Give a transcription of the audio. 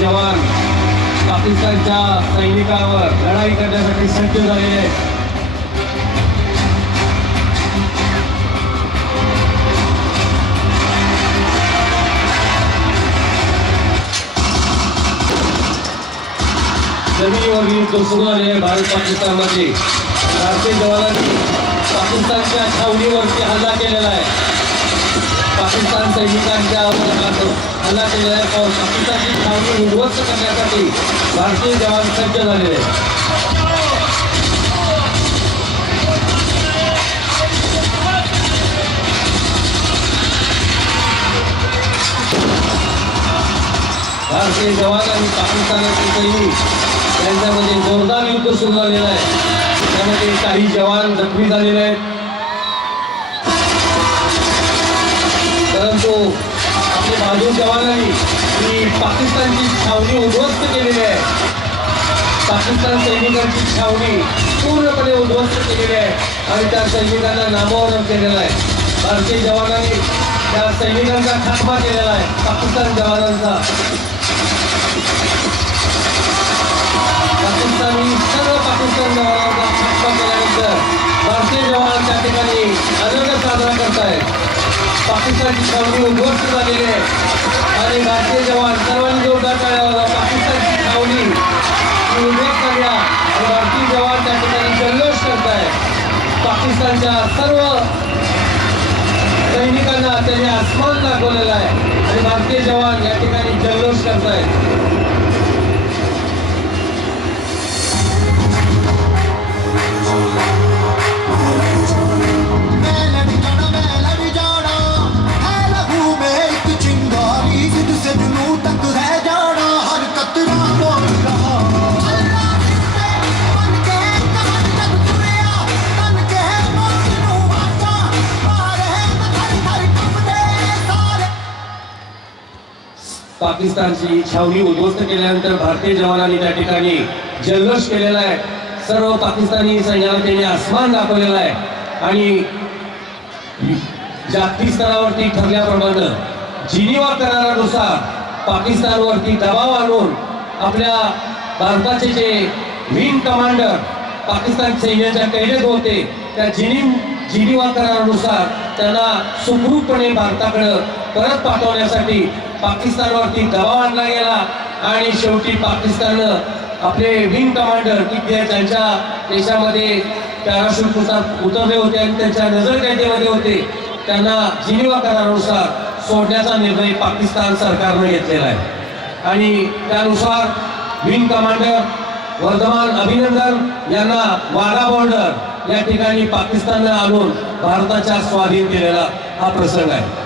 जवान पाकिस्तानच्या सैनिकांवर लढाई करण्यासाठी सज्ज झालेले आहेत. जमिनीवर युद्ध सुरू झाले आहे भारत पाकिस्तानमध्ये. भारतीय जवानांनी पाकिस्तानच्या छावणीवरती हल्ला केलेला आहे. पाकिस्तान सैनिकांच्या हल्ला केलेला आहे. पाकिस्तानची छावणी उद्ध्वस्त करण्यासाठी भारतीय जवान सज्ज झालेले आहेत. भारतीय जवान आणि पाकिस्तानाचे सैनिक यांच्यामध्ये जोरदार युद्ध सुरू झालेलं आहे. त्यामध्ये काही जवान जखमी झालेले आहेत. परंतु आपले बाजू जवानांनी ही पाकिस्तानची छावणी उद्ध्वस्त केलेली आहे. पाकिस्तान सैनिकांची छावणी पूर्णपणे उद्ध्वस्त केलेली आहे आणि त्या सैनिकांना नामोहरम केलेलं आहे. भारतीय जवानांनी त्या सैनिकांचा खात्मा केलेला आहे. पाकिस्तान जवानांचा सर्व पाकिस्तान जवानांचा खात्मा केल्यानंतर भारतीय जवान त्या ठिकाणी आनंद साजरा करतायत. पाकिस्तानची छावणी उद्ध्वस्त झालेली आहे आणि भारतीय जवान सर्वांनी जोरदार टाळ्या वाजवा. पाकिस्तानची छावणी उद्ध्वस्त झाली आणि भारतीय जवान त्या ठिकाणी जल्लोष करतायत. पाकिस्तानच्या सर्व सैनिकांना त्यांनी आसमान दाखवलेला आहे आणि भारतीय जवान या ठिकाणी जल्लोष करतायत. पाकिस्तानची छावणी उद्ध्वस्त केल्यानंतर भारतीय जवानांनी त्या ठिकाणी जल्लोष केलेला आहे. सर्व पाकिस्तानी सैन्याला त्यांनी आसमान दाखवलेला आहे आणि जागतिक स्तरावरती ठरल्याप्रमाणे जिनिव्हा करारानुसार पाकिस्तानवरती दबाव आणून आपल्या भारताचे जे विंग कमांडर पाकिस्तान सैन्याच्या कैदेत होते त्या जिनिव्हा करारानुसार त्यांना सुखरूपपणे भारताकडे परत पाठवण्यासाठी पाकिस्तानवरती दबाव आणला गेला आणि शेवटी पाकिस्ताननं आपले विंग कमांडर की त्यांच्या देशामध्ये पॅराशूट उतरले होते आणि त्यांच्या नजरकैदेमध्ये होते त्यांना जिनिव्हा करारानुसार सोडण्याचा निर्णय पाकिस्तान सरकारनं घेतलेला आहे आणि त्यानुसार विंग कमांडर वर्धमान अभिनंदन यांना वाघा बॉर्डर या ठिकाणी पाकिस्ताननं आणून भारताच्या स्वाधीन केलेला हा प्रसंग आहे.